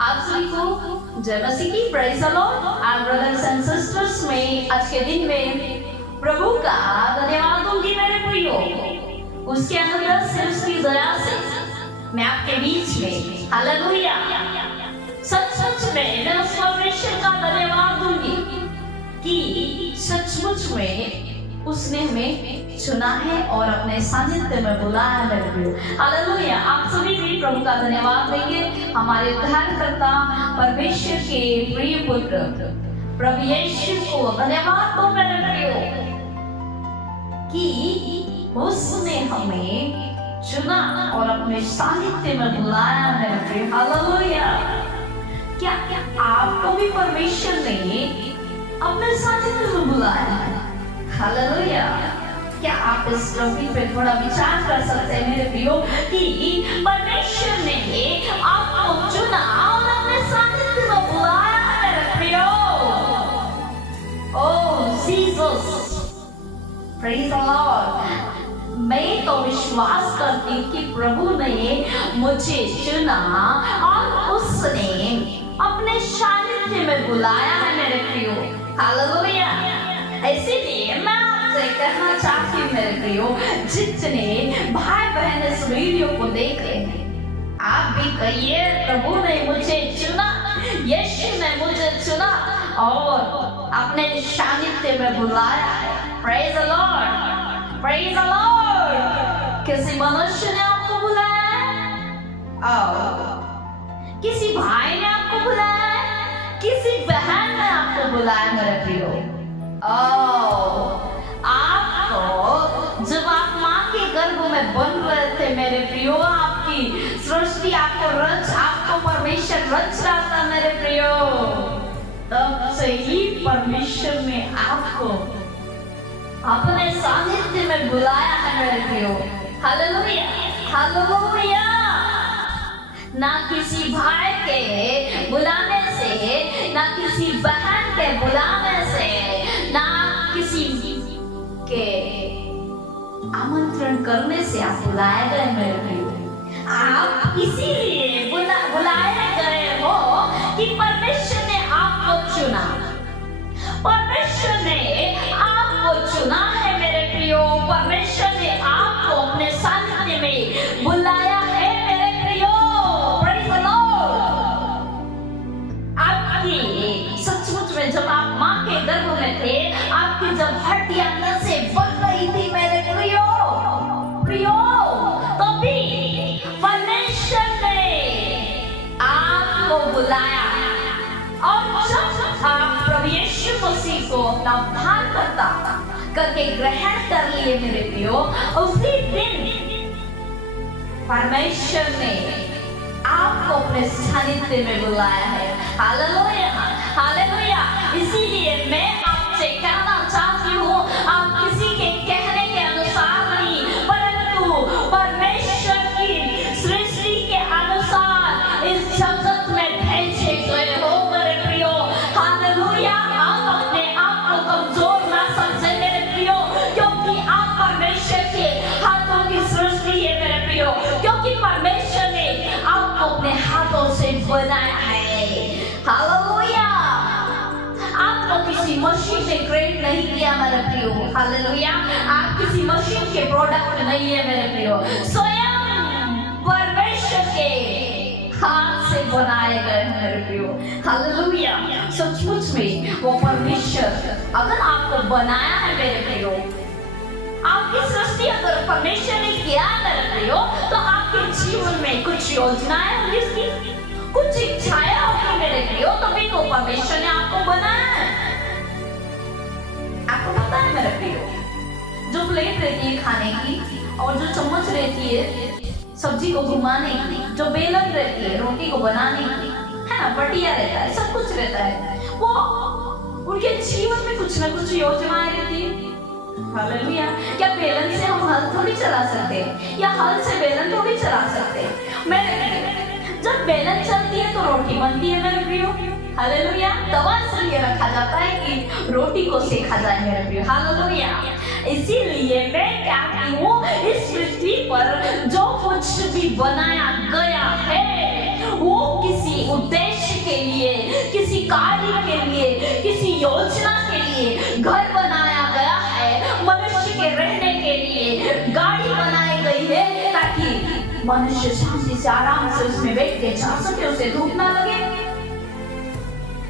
आप सभी को जय मसीह की, प्रेज़ द लॉर्ड। आप ब्रदर्स एंड सिस्टर्स में आज के दिन में प्रभु का धन्यवाद दूंगी मेरे प्रियो। उसके अनुग्रह से, उसकी दया से मैं आपके बीच में, हालेलुया, सच में मैं उस परमेश्वर का धन्यवाद दूंगी कि सचमुच में उसने हमें चुना है और अपने सानिध्य में बुलाया है मेरे प्रियो। हालेलुया। आप सभी भी प्रभु का धन्यवाद देंगे। हमारे उद्धारकर्ता परमेश्वर के प्रिय पुत्र प्रभु यीशु को धन्यवाद दो मेरे प्रियो कि उसने हमें चुना और अपने सानिध्य में बुलाया मेरे प्रियो। हालेलुया। क्या आपको भी परमेश्वर ने अपने सानिध्य में बुलाया है? हालेलुया। क्या आप इस टॉपिक पे थोड़ा विचार कर सकते हैं मेरे प्रियो कि परमेश्वर ने आपको चुना और अपने सानिध्य में बुलाया है मेरे प्रियो। ओह जीसस, प्रेज़ द लॉर्ड। मैं तो विश्वास करती हूँ कि प्रभु ने मुझे चुना और उसने अपने सानिध्य में बुलाया है मेरे प्रियो। हालेलुया। इसीलिए मैं आपसे कहना चाहती हूँ मेरे प्रियो, जितने भाई बहन इस वीडियो को देख रहे हैं, आप भी कहिए प्रभु ने मुझे चुना, यीशु ने मुझे चुना और अपने सानिध्य में बुलाया है। Praise the Lord, praise the Lord. किसी मनुष्य ने आपको बुलाया है? किसी भाई ने आपको बुलाया है? किसी बहन ने आपको बुलाया मेरे प्रियो? आपको जब आप माँ के गर्भ में बन रहे थे मेरे प्रियो, आपकी सृष्टि आपको परमेश्वर रच रहा था मेरे प्रियो, तब से ही परमेश्वर ने आपको अपने सानिध्य में बुलाया है मेरे प्रियो। Hallelujah, hallelujah. ना किसी भाई के बुलाने से, ना किसी बहन के बुलाने से, ना किसी के आमंत्रण करने से आप बुलाए गए मेरे प्रियो। आप इसीलिए बुलाए गए हो कि परमेश्वर ने आपको चुना। परमेश्वर ने आपको चुना है मेरे प्रियो। परमेश्वर ने आपको अपने सानिध्य में बुलाया है मेरे प्रियो। Praise the Lord. आपकी सचमुच में जब आप माँ के गर्भ में थे, आपकी जब हड्डियां नसें बन रही थी मेरे प्रियो, तभी परमेश्वर ने आपको बुलाया और जब आप प्रभु यीशु मसीह को अपना उद्धारकर्ता करके ग्रहण कर लिए मेरे प्रियो, उसी दिन परमेश्वर ने आपको अपने सानिध्य में बुलाया है। Hallelujah, hallelujah. इसीलिए मैं आपसे कहना चाहती हूँ, आप किसी के कहने के अनुसार नहीं, परंतु परमेश्वर की सृष्टि के अनुसार इस जगत में भेजे गए हो मेरे प्रियो। हालेलुया। आप अपने आप को कमजोर ना समझे मेरे प्रियो, क्योंकि आप परमेश्वर के हाथों की सृष्टि है मेरे प्रियो, क्योंकि परमेश्वर ने आपको अपने हाथों से बनाया है। हालेलुया। आपको किसी मशीन ने क्रिएट नहीं किया मेरे प्रियो। हालेलुया। आप किसी मशीन के प्रोडक्ट नहीं है मेरे प्रियो, स्वयं परमेश्वर के हाथ से बनाए गए मेरे प्रियो। हालेलुया। सचमुच में वो परमेश्वर अगर आपको बनाया है मेरे प्रियो, आपकी सृष्टि अगर परमेश्वर ने किया मेरे प्रियो, तो आपके जीवन में कुछ योजनाएं होंगी, उसकी कुछ इच्छाएं होंगी मेरे प्रियो, तभी तो परमेश्वर ने आपको बनाया है। आपको पता है मेरे प्रियो, जो प्लेट रहती है खाने की और जो चम्मच रहती है सब्जी को घुमाने की, जो बेलन रहती है रोटी को बनाने की, है ना, बटिया रहता है, सब कुछ रहता है, वो उनके जीवन में कुछ ना कुछ योजनाएं रहती है। हालेलुया। क्या बेलन से हम हल थोड़ी चला सकते हैं, या हल से बेलन थोड़ी चला सकते हैं मेरे प्रियो। जब बेलन चलती है तो रोटी बनती है मेरे प्रियो। हालेलुया। दवा इसलिए रखा जाता है कि रोटी को सेका जाए मेरे प्रियो। हालेलुया। इसीलिए मैं कहती हूँ, इस पृथ्वी पर जो कुछ भी बनाया गया है वो किसी उद्देश्य के लिए, किसी कार्य के लिए, किसी योजना के लिए घर बनाया गया है, मनुष्य के रहने के लिए गाड़ी बनाई गई है ताकि मनुष्य शांति से आराम से उसमें बैठ के जा सके, उसे धूप ना लगे,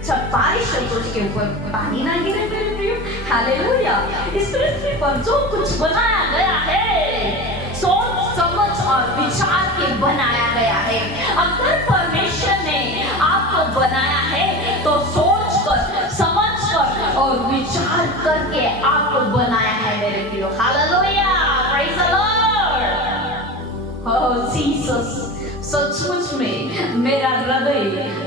जब बारिश हो तो उसके ऊपर पानी ना गिरे। मेरे प्रियो, हालेलुया। इस पृथ्वी पर जो कुछ बनाया गया है सोच समझ और विचार के बनाया गया है। अगर परमेश्वर ने आपको बनाया है तो सोच कर, समझ कर और विचार करके आपको बनाया है मेरे प्रियो। Hallelujah, praise the Lord. Oh Jesus, सचमुच में मेरा हृदय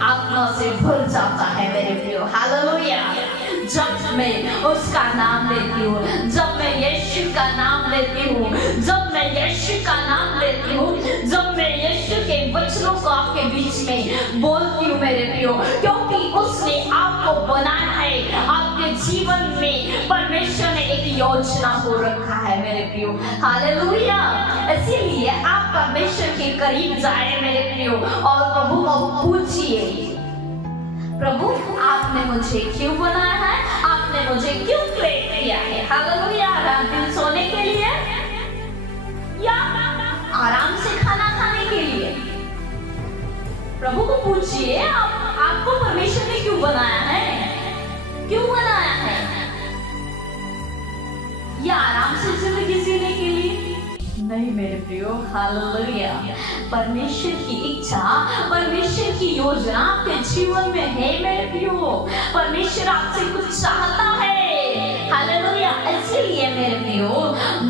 आत्मा से भर जाता है मेरे प्रियो। हालेलुया। जब मैं उसका नाम लेती हूँ, जब मैं यीशु का नाम लेती हूँ, जब मैं यीशु का नाम लेती हूँ, जब मैं यीशु के वचनों को आपके बीच में बोलती हूँ मेरे प्रियो, क्योंकि उसने आपको बनाया है। आपके जीवन में परमेश्वर ने एक योजना को रखा है मेरे प्रियो। हालेलुया। इसीलिए आप परमेश्वर के करीब जाए मेरे प्रियो और प्रभु को पूछिए, प्रभु आपने मुझे क्यों बनाया है, आपने मुझे क्यों क्रिएट किया है। हालेलुया। रात दिन सोने के लिए या आराम से खाना खाने के लिए? प्रभु को पूछिए, आपको परमेश्वर ने क्यों बनाया है, क्यों बनाया है? या आराम से जिंदगी जीने के लिए? नहीं मेरे प्रियो। हालेलुया। परमेश्वर की इच्छा, परमेश्वर की योजना आपके जीवन में है मेरे प्रियो। परमेश्वर आपसे कुछ चाहता है। हालेलुया। इसलिए मेरे प्रियो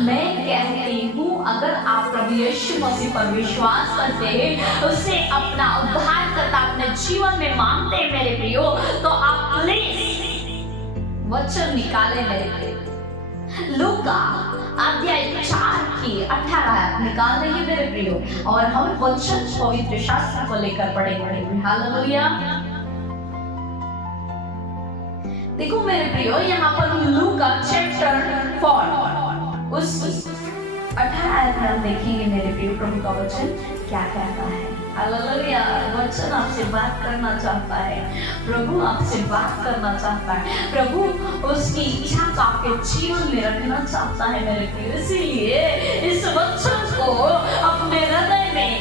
मैं कहती हूँ, अगर आप प्रभु यीशु मसीह पर विश्वास करते हैं, उसे अपना उद्धारकर्ता अपने जीवन में मानते हैं मेरे प्रियो, तो आप प्लीज वचन निकाले मेरे प्रियो। लूका अध्याय 4 की 18 निकाल देंगे मेरे प्रियो, और हम वचन पवित्र शास्त्र को लेकर पढ़ेंगे। हालेलुया। देखो मेरे प्रियो, यहाँ पर लूका चैप्टर 4 उस 18 में देखेंगे मेरे प्रियो, प्रभु का वचन क्या कहता है। हालेलुया। वचन आपसे बात करना चाहता है, प्रभु आपसे बात करना चाहता है, प्रभु उसकी इच्छा को आपके जीवन में रखना चाहता है मेरे प्रियो। इसीलिए इस वचन को अपने हृदय में,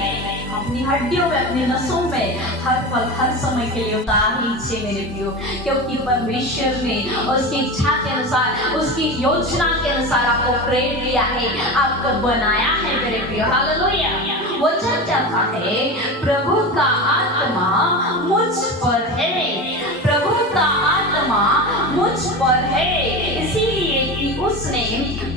अपनी हड्डियों में, अपनी नसों में हर पल हर समय के लिए उतार लीजिए मेरे प्रियो, क्योंकि परमेश्वर ने उसकी इच्छा के अनुसार, उसकी योजना के अनुसार आपको क्रिएट किया है, आपको बनाया है मेरे प्रियो। हालेलुया। वचन कहता है, प्रभु का आत्मा मुझ पर है, प्रभु का आत्मा मुझ पर है, इसीलिए कि उसने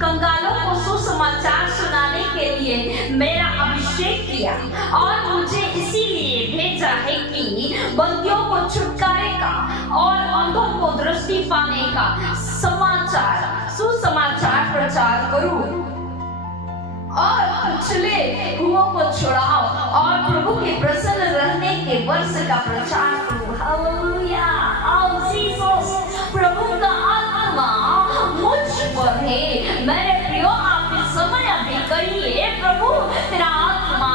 कंगालों को सुसमाचार सुनाने के लिए मेरा अभिषेक किया, और मुझे इसीलिए भेजा है कि बंदियों को छुटकारे का और अंधों को दृष्टि पाने का समाचार, सुसमाचार प्रचार करूं, और कुचले हुओं को छुड़ाओ, और प्रभु के प्रसन्न रहने के वर्ष का प्रचार करूं। हालेलुया। प्रभु का आत्मा मुझ पर है मेरे प्रियो। आप इस समय अभी कहिए, प्रभु तेरा आत्मा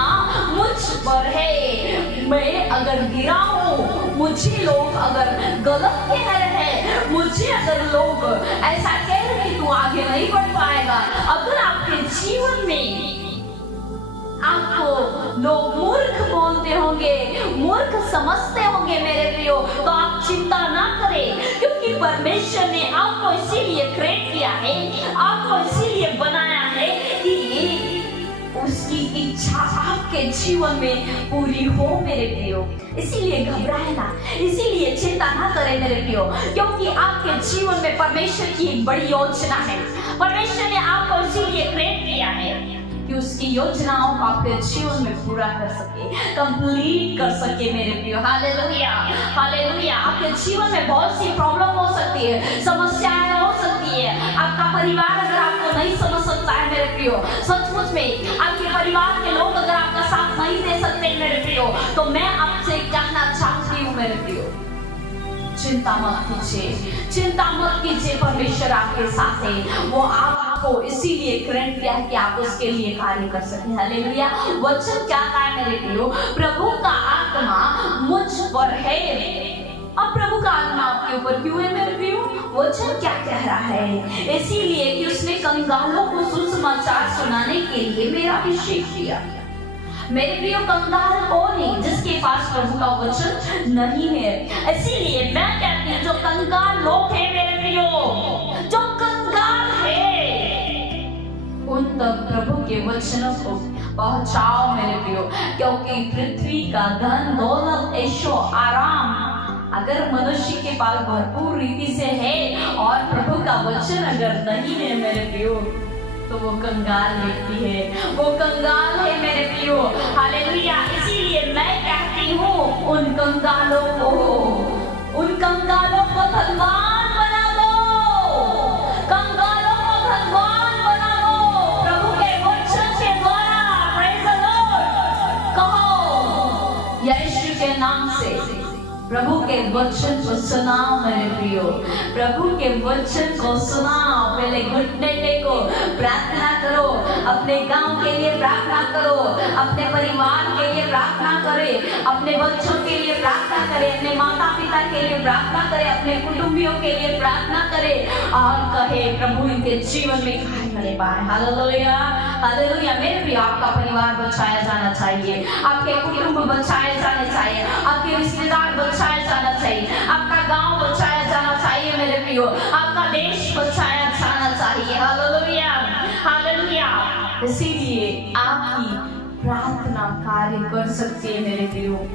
मुझ पर है। मैं अगर गिरा हूँ, मुझे लोग अगर गलत कह रहे हैं, मुझे अगर लोग ऐसा कह रहे हैं कि तू आगे नहीं बढ़ पाएगा, अगर आपके जीवन में आपको लोग मूर्ख बोलते होंगे, मूर्ख समझते होंगे मेरे प्रियो, तो आप चिंता ना करें, क्योंकि परमेश्वर ने आपको इसीलिए क्रिएट किया है, आपको इसीलिए बनाया है कि उसकी इच्छा आपके जीवन में पूरी हो मेरे प्रियो। इसीलिए घबराए ना, इसीलिए चिंता ना करें मेरे प्रियो, क्योंकि आपके जीवन में परमेश्वर की एक बड़ी योजना है। परमेश्वर ने आपको इसीलिए क्रिएट किया है कि उसकी योजनाओं को आपके जीवन में पूरा कर सके, कंप्लीट कर सके मेरे प्रियो। हालेलुया। हालेलुया। आपके जीवन में बहुत सी प्रॉब्लम हो सकती है, समस्याएं हो सकती है, आपका परिवार अगर आपको नहीं समझ सकता है मेरे प्रियो, सचमुच में आपके परिवार के लोग अगर आपका साथ नहीं दे सकते मेरे प्रियो, तो मैं आपसे कहना चाहती हूँ मेरे प्रियो, चिंता मत कीजिए, चिंता मत कीजिए, परमेश्वर आपके साथ है। वो आपको इसीलिए क्रिएट किया है कि आप उसके लिए कार्य कर सकें। हालेलुया। वचन क्या है मेरे प्रियो, प्रभु का आत्मा मुझ पर है, अब प्रभु का आत्मा आपके ऊपर क्यों है मेरे प्रियो? वचन क्या कह रहा है? इसीलिए कि उसने कंगालों को सुसमाचार सुनाने के लिए मेरा अभिषेक किया। मेरे प्रियो, कंगाल कौन है? जिसके पास प्रभु का वचन नहीं है। इसीलिए मैं कहती हूँ जो कंगाल लोग हैं मेरे प्रियो, जो कंगाल है, उन तक प्रभु के वचनों को पहुंचाओ मेरे प्रियो। क्योंकि पृथ्वी का धन दौलत ऐशो आराम अगर मनुष्य के पास भरपूर रीति से है और प्रभु का वचन अगर नहीं है मेरे प्रियो, तो वो कंगाल व्यक्ति है, वो कंगाल है मेरे प्रियो। हालेलुया। इसीलिए मैं कहती हूँ उन कंगालों को धनवान बना दो, कंगालों को धनवान बना दो प्रभु के वचन के द्वारा। Praise the Lord. कहो यीशु के नाम से प्रभु के वचन को सुनाओ मेरे प्रियो, प्रभु के वचन को सुनाओ। पहले घुटने टेको, प्रार्थना करो, अपने गांव के लिए प्रार्थना करो, अपने परिवार के लिए प्रार्थना करें, अपने बच्चों के लिए प्रार्थना करें, अपने माता पिता के लिए प्रार्थना करें, अपने कुटुंबियों के लिए प्रार्थना करें और कहे प्रभु इनके जीवन में कार्य करे पाए। Hallelujah, hallelujah. मेरे प्रियो, आपका परिवार बचाया जाना चाहिए, आपके कुटुंब बचाए जाने चाहिए, आपके रिश्तेदार बचाया जाना चाहिए, आपका गांव बचाया जाना चाहिए मेरे प्रियो, आपका देश बचाया जाना चाहिए। Hallelujah, hallelujah. इसीलिए आपकी प्रार्थना कार्य कर सकती है मेरे प्रियो।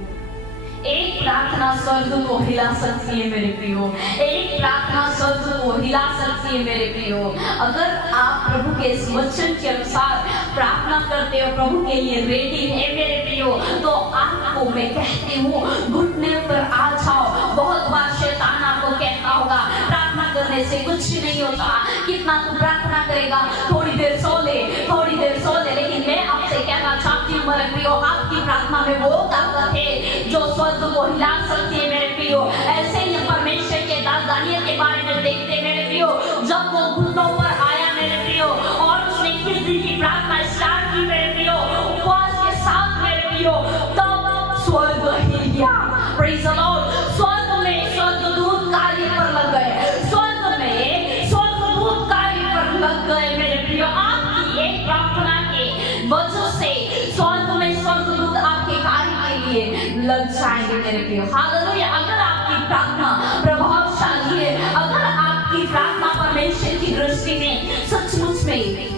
एक प्रार्थना स्वर्ग को हिला सकती है मेरे प्रियो, एक प्रार्थना स्वर्ग को हिला सकती है मेरे प्रियो। अगर आप प्रभु के इस वचन के अनुसार प्रार्थना करते हो, प्रभु के लिए रेडी है मेरे प्रियो, तो आपको मैं कहती हूँ घुटने पर आ जाओ। बहुत बार शैतान आपको कहता होगा प्रार्थना करने से कुछ नहीं होता, कितना तू प्रार्थना करेगा, थोड़ी देर सो ले, थोड़ी देर सो ले। लेकिन मैं आपसे कहना चाहती हूँ मेरे प्रियो, आपकी प्रार्थना में वो ताकत है जो स्वर्ग को हिला सकती है मेरे प्रियो। ऐसे ही परमेश्वर के दास दानियल के बारे में देखते मेरे प्रियो, जब वो घुटनों पर आया मेरे प्रियो और उसने किस दिन की प्रार्थना स्टार्ट की मेरे प्रियो, उपवास के साथ मेरे प्रियो, तब स्वर्ग हिल गया। Praise the Lord. स्वर्ग में स्वर्गदूत कार्य पर लग गए, स्वर्ग में स्वर्गदूत कार्य पर लग गए मेरे प्रियो। आपकी एक प्रार्थना के वजह से स्वर्ग में स्वर्गदूत आपके कार्य के लिए लग जाएंगे मेरे प्रियो। हालेलुया। अगर आपकी प्रार्थना प्रभावशाली है, अगर आपकी प्रार्थना परमेश्वर की दृष्टि में सचमुच में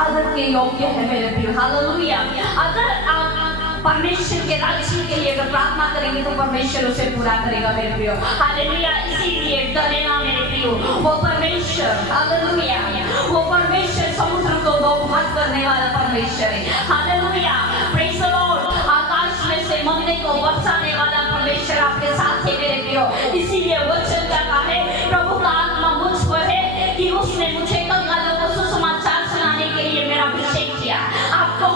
आदर के योग्य है मेरे प्रियो। हालेलुया। अगर आप परमेश्वर के राज्य के लिए अगर प्रार्थना करेंगे तो परमेश्वर उसे पूरा करेगा मेरे प्रियो। हालेलुया। इसीलिए डरे ना मेरे प्रियो, वो परमेश्वर, हालेलुया, वो परमेश्वर समुद्र को दो भाग करने वाला परमेश्वर है। हालेलुया। Praise the Lord. आकाश में से मन्ने को बरसाने वाला परमेश्वर आपके साथ है मेरे प्रियो। इसीलिए वचन कहता है प्रभु का आत्मा मुझ पर है कि उसने मुझे कंगालों को सुसमाचार सुनाने के लिए मेरा अभिषेक किया। आपको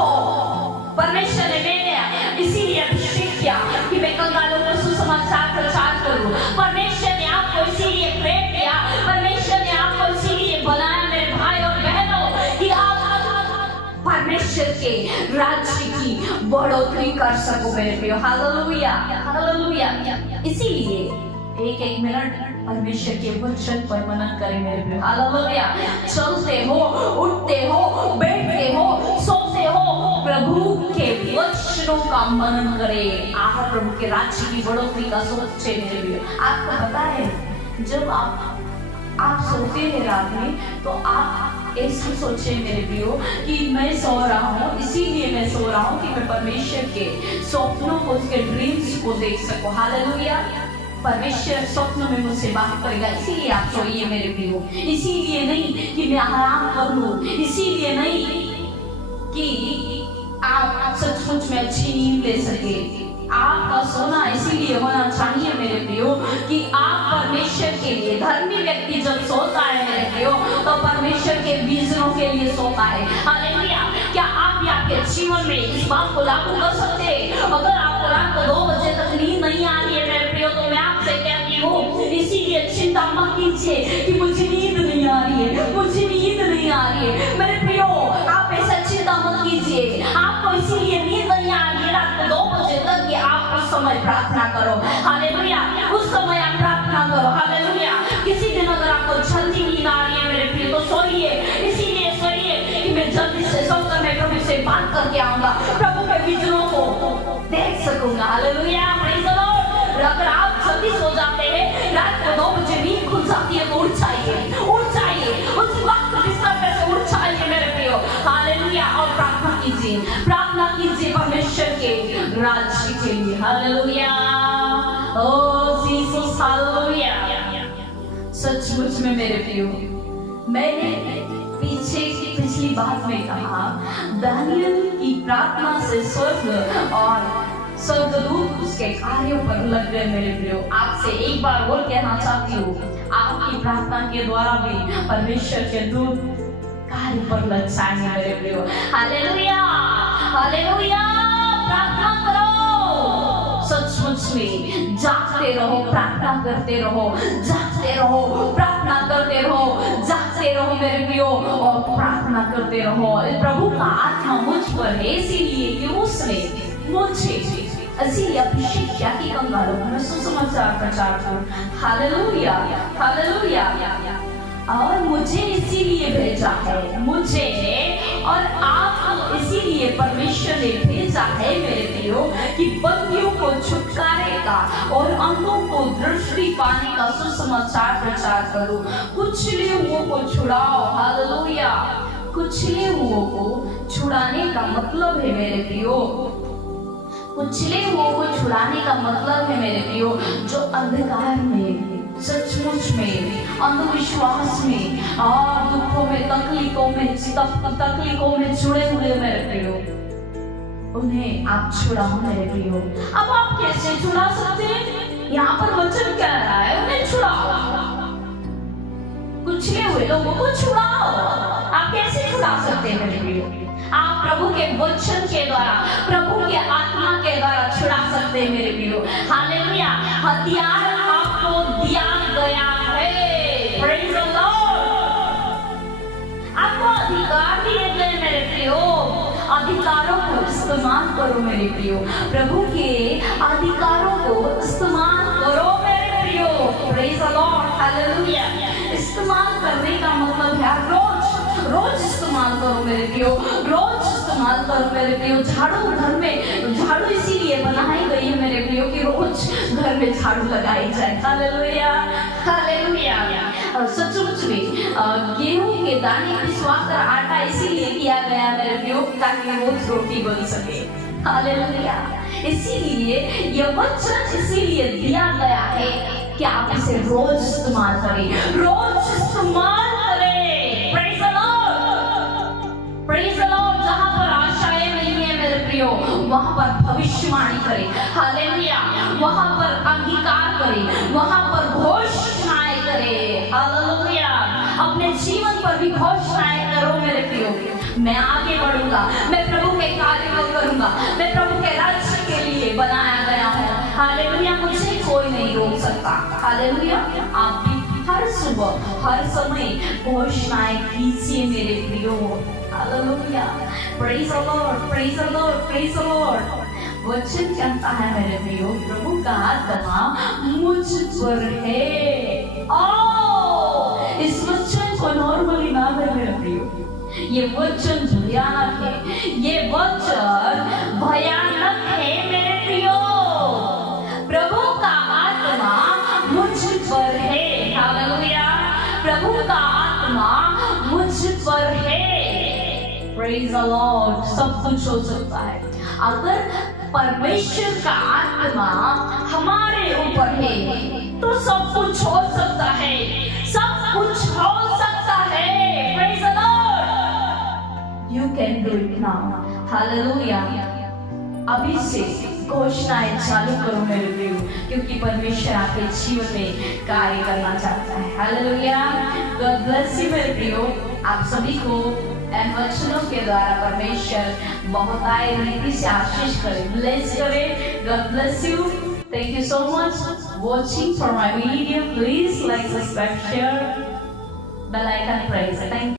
परमेश्वर ने मेरे इसीलिए अभिषेक किया कि मैं कंगालों को सुसमाचार प्रचार करूं। परमेश्वर ने आपको इसीलिए प्रेरित किया, परमेश्वर ने आपको इसीलिए बनाया मेरे भाई और बहनों कि आप परमेश्वर के राज्य की बढ़ोतरी कर सको मेरे प्रियो। Hallelujah, hallelujah. इसीलिए एक एक मिनट परमेश्वर के वचन पर मनन करें मेरे प्रियो। हालेलुया। चलते हो, उठते हो, बैठते हो, सोते हो, प्रभु के वचनों का मनन करें। आप प्रभु के राज्य की बढ़ोतरी का सोचे मेरे प्रियो। आपको पता है जब आप सोते हैं रात में तो आप ऐसे सोचे मेरे प्रियो कि मैं सो रहा हूँ, इसीलिए मैं सो रहा हूँ कि मैं परमेश्वर के स्वप्नों को, उसके ड्रीम्स को देख सकूं। हालेलुया। परमेश्वर स्वप्न में मुझसे बात करेगा, इसीलिए आप सोइए मेरे प्रियो। इसीलिए नहीं कि मैं आराम कर लूं, इसीलिए नहीं कि आप सचमुच में अच्छी नींद ले सके। आपका सोना इसीलिए होना चाहिए मेरे प्रियो कि आप परमेश्वर के लिए, धर्मी व्यक्ति जब सोता है मेरे प्रियो तो परमेश्वर के विजनों के लिए सोता है। हालेलुया। क्या आप भी आपके जीवन में इस बात को लागू कर सकते हैं? अगर आपको रात को 2 बजे तक नींद नहीं आ रही है मेरे प्रियो तो मैं आपसे कहती हूँ इसीलिए चिंता मत कीजिए कि मुझे नींद नहीं आ रही है, मुझे नींद नहीं आ रही है मेरे प्रियो। आप ऐसा चिंता मत कीजिए, आपको इसीलिए नींद नहीं आ रही है रात को 2 बजे तक कि आप उस समय प्रार्थना करो। हालेलुया। उस समय आप करके आऊंगा, प्रभु के विजनों को देख सकूंगा। Hallelujah, praise the Lord. अगर आप जल्दी सो जाते हैं, रात को 2 बजे नींद खुल जाती है, तो उठ जाइए, उस वक्त बिस्तर पे से उठ जाइए मेरे प्रियो। हालेलुया, और प्रार्थना कीजिए परमेश्वर के राज्य के लिए। हालेलुया, ओ जीसस, हालेलुया। सचमुच में मेरे प्रियो, मैंने पिछली बात में कहा, दानियल की प्रार्थना से स्वर्ग और स्वर्गदूत उसके कार्यों पर लग गए। मेरे प्रियो, आपसे एक बार और कहना चाहती हूँ, आपकी प्रार्थना के द्वारा भी परमेश्वर के दूत कार्य पर लग जाएंगे मेरे प्रियो। Hallelujah, hallelujah. प्रार्थना करो, सचमुच में जागते रहो, प्रार्थना करते रहो, जागते रहो, प्रार्थना करते रहो, जागते रहो मेरे प्रियो, और प्रार्थना करते रहो। प्रभु का आत्मा मुझ पर है, इसीलिए कि उसने मुझे इसीलिए अभिषेक किया कि कंगालों में सुसमाचार प्रचार करूं। Hallelujah, hallelujah. और मुझे इसीलिए भेजा है, मुझे और आपको इसीलिए परमेश्वर ने भेजा है मेरे प्रियो, कि बंदियों को छुटकारेगा और अंधों को दृष्टि पाने का सुसमाचार प्रचार करो, कुचले हुओं को छुड़ाओ। हालेलुया, कुचले हुओं को छुड़ाने का मतलब है मेरे प्रियो, कुचले हुओं को छुड़ाने का मतलब है मेरे प्रियो, जो अंधकार में, सचमुच में, अंधविश्वास में और दुखों में, तकलीफों में जुड़े हुए मेरे प्रियो, उन्हें आप छुड़ाओ मेरे प्रियो। अब आप कैसे छुड़ा सकते हैं? यहाँ पर वचन कह रहा है, उन्हें छुड़ाओ, कुचले हुए लोगों को छुड़ाओ। आप कैसे छुड़ा सकते हैं मेरे प्रियो? आप प्रभु के वचन के द्वारा, प्रभु के आत्मा के द्वारा छुड़ा सकते हैं मेरे प्रियो। हालेलुया, हथियार आपको दिया गया है। Praise the Lord. आपको अधिकार दिए गए मेरे प्रियो, अधिकारों को इस्तेमाल करो मेरे प्रियो, प्रभु के अधिकारों को इस्तेमाल करो मेरे प्रियो। Praise the Lord, hallelujah. इस्तेमाल करने का मतलब है रोज इस्तेमाल करो मेरे प्रियो, रोज इस्तेमाल करो मेरे प्रियो। झाड़ू घर में, झाड़ू इसीलिए बनाई गई है मेरे प्रियो कि रोज घर में झाड़ू लगाई जाए। Hallelujah, hallelujah. और सचमुच में गेहूं के दाने पिसवाकर आटा इसीलिए किया गया मेरे प्रियो, ताकि रोज रोटी बन सके। हालेलुया, इसीलिए यह वचन इसीलिए दिया गया है कि आप इसे रोज इस्तेमाल करें, रोज इस्तेमाल करें। Praise the Lord, praise the Lord. जहां पर आशाएं नहीं है मेरे प्रियो, वहां पर भविष्यवाणी करें। हालेलुया, वहां पर अंगीकार करें, वहां पर घोषणाएं करें। हालेलुया, अपने जीवन पर भी घोषणाएं करो मेरे प्रियो। मैं आगे बढ़ूंगा, मैं प्रभु के कार्य को करूंगा, मैं प्रभु के राज्य के लिए बनाया गया हूँ। हालेलुया, मुझे कोई नहीं रोक सकता। हालेलुया, आप भी हर सुबह, हर समय घोषणाएं कीजिए मेरे प्रियो। Hallelujah, praise the Lord, praise the Lord, praise the Lord. वचन कहता है मेरे प्रियो, प्रभु का आत्मा मुझ पर है। इस वचन को नॉर्मली ना ले मेरे प्रियो, ये वचन भयानक है, ये वचन भयानक है मेरे प्रियो। प्रभु का आत्मा मुझ पर है। हालेलुया, प्रभु का आत्मा मुझ पर है। Praise the Lord. सब कुछ हो सकता है अगर परमेश्वर का आत्मा हमारे ऊपर है, तो सब कुछ हो सकता है, सब कुछ हो सकता है। Praise the Lord. You can do it now. Hallelujah. अभी से घोषणाएं चालू करो मेरे प्रियो, क्योंकि परमेश्वर आपके जीवन में कार्य करना चाहता है। हालेलुया। God bless you मेरे प्रियो। आप सभी को इन वचनों के द्वारा परमेश्वर बहुत आए रीति से आशीष करे, ब्लेस करे। God bless you. Thank you so much watching for my video. Please like, subscribe, share, bell icon press. Thank you.